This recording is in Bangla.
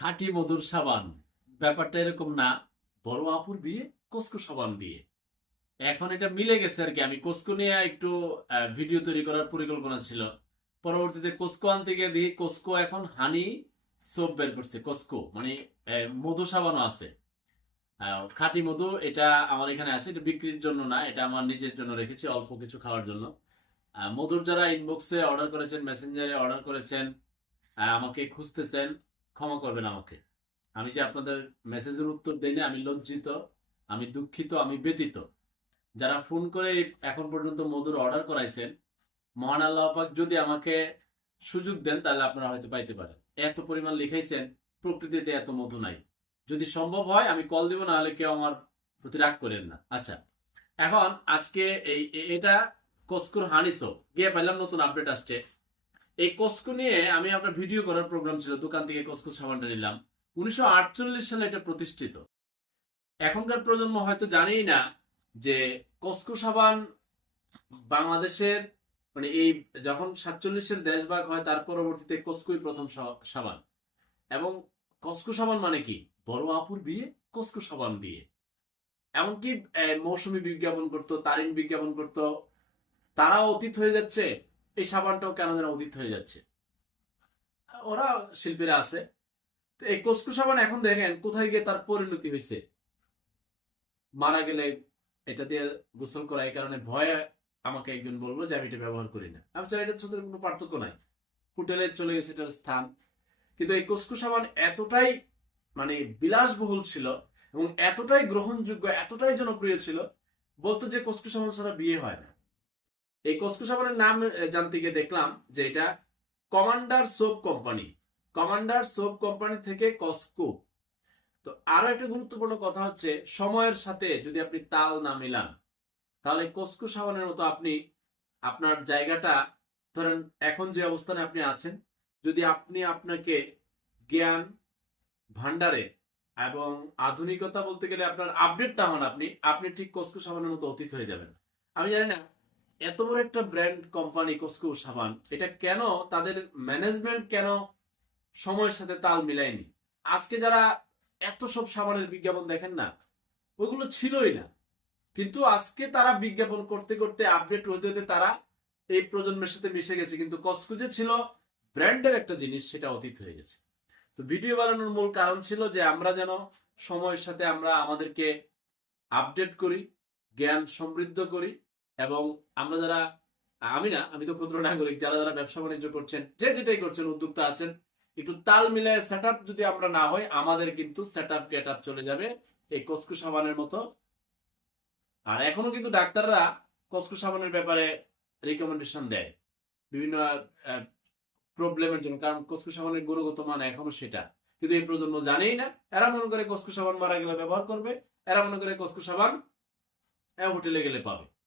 খাঁটি মধুর সাবান। ব্যাপারটা এরকম না। বড় আপুর বিয়ে, কসকো সাবান দিয়ে এখন এটা মিলে গেছে আর কি। আমি কসকো নিয়ে একটু ভিডিও তৈরি করার পরিকল্পনা ছিল। পরবর্তীতে কসকো আনতে গিয়ে দেখি কসকো এখন হানি সোপ বের করছে, কসকো। মানে মধু সাবানও আছে। খাঁটি মধু, এটা আমার এখানে আছে। এটা বিক্রির জন্য না, এটা আমার নিজের জন্য রেখেছি অল্প কিছু খাওয়ার জন্য। মধুর যারা ইনবক্সে অর্ডার করেছেন মেসেঞ্জারে অর্ডার করেছেন আমাকে খুঁজতেছেন ক্ষমা করবেন আমাকে। আমি যে আপনাদের মেসেজের উত্তর দেই আমি লজ্জিত, আমি দুঃখিত, আমি ব্যতীত যারা ফোন করে এখন পর্যন্ত মধুর অর্ডার করাইছেন, মহান আল্লাহ পাক যদি আমাকে সুযোগ দেন, তাহলে আপনারা হয়তো পাইতে পারেন। এত পরিমাণ লিখাইছেন, প্রকৃতিতে এত মধু নাই। যদি সম্ভব হয়, আমি কল দিব, না হলে কেউ আমার প্রতি রাগ করেন না। আচ্ছা এখন আজকে এই এটা কস্কুর হানিসো গিয়ে পাইলাম নতুন আপডেট আসছে। এই কস্কো নিয়ে আমি আপনার ভিডিও করার প্রোগ্রাম ছিল, দোকান থেকে কস্কো সাবানটা নিলাম। উনিশশো আটচল্লিশ সালে এটা প্রতিষ্ঠিত। এখনকার প্রজন্ম হয়তো জানেই না যে কস্কো সাবান বাংলাদেশের মানে এই যখন সাতচল্লিশের দেশভাগ হয়, তার পরবর্তীতে কস্কোই প্রথম সাবান। এবং কস্কো সাবান মানে কি? বড় আপুর বিয়ে, কস্কো সাবান দিয়ে। এমনকি মৌসুমী বিজ্ঞাপন করতো, তারিন বিজ্ঞাপন করতো। তারা অতীত হয়ে যাচ্ছে। এই সাবানটাও কেন যেন অতীত হয়ে যাচ্ছে? ওরা শিল্পীরা আছে। তো এই কস্কু সাবান এখন দেখেন কোথায় গিয়ে তার পরিণতি হয়েছে? মারা গেলে এটা দিয়ে গোসল করা এই কারণে ভয়ে আমাকে একজন বলব যে আমি এটা ব্যবহার করি না। আমি চাই এটার সাথে কোনো পার্থক্য নাই। হোটেলে চলে গেছে এটার স্থান। কিন্তু এই কসকু সাবান এতটাই মানে বিলাসবহুল ছিল এবং এতটাই গ্রহণযোগ্য, এতটাই জনপ্রিয় ছিল, বলতো যে কস্কু সাবান ছাড়া বিয়ে হয় না। এই কস্কু সাবানের নাম জানতে গিয়ে দেখলাম যে এটা commander soap company. Commander soap company থেকে কস্কো। তো আরও একটা গুরুত্বপূর্ণ কথা হচ্ছে, সময়ের সাথে যদি আপনি তাল না মিলান, তাহলে কস্কো সাবানের মতো আপনি, আপনার জায়গাটা, ধরেন এখন যে অবস্থানে আপনি আছেন, যদি আপনি আপনাকে জ্ঞান ভান্ডারে এবং আধুনিকতা বলতে গেলে আপনার আপডেট না হন আপনি আপনি ঠিক কস্কো সাবানের মতো অতীত হয়ে যাবেন। আমি জানি না এত বড় একটা ব্র্যান্ড কোম্পানি কস্কো সাবান এটা কেন তাদের ম্যানেজমেন্ট কেন সময়ের সাথে তাল মিলায়নি? আজকে যারা এত সব সাবানের বিজ্ঞাপন দেখেন না ওইগুলো ছিলই না। কিন্তু আজকে তারা বিজ্ঞাপন করতে করতে আপডেট হতে হতে তারা এই প্রজন্মের সাথে মিশে গেছে। কিন্তু কস্কো যে ছিল ব্র্যান্ডের একটা জিনিস, সেটা অতীত হয়ে গেছে। তো ভিডিও বানানোর মূল কারণ ছিল যে আমরা যেন সময়ের সাথে আমরা আমাদেরকে আপডেট করি, জ্ঞান সমৃদ্ধ করি এবং আমরা যারা, আমি না, আমি তো ক্ষুদ্র নাগরিক, যারা যারা ব্যবসা বাণিজ্য করছেন, যে যেটাই করছেন, উদ্যোক্তা আছেন, একটু তাল মিলায় সেট যদি আমরা না হয়, আমাদের কিন্তু সেট আপ গেট আপ চলে যাবে এই কস্কু সাবানের মতো। আর এখনও কিন্তু ডাক্তাররা কস্কু সাবানের ব্যাপারে রিকমেন্ডেশন দেয়। বিভিন্ন প্রবলেমের জন্য, কারণ কস্কু সাবানের গুণগত মান এখনও সেটা। কিন্তু এই প্রজন্ম জানেই না, এরা মনে করে কস্কু সাবান মারা গেলে ব্যবহার করবে, এরা মনে করে কস্কু সাবান হোটেলে গেলে পাবে।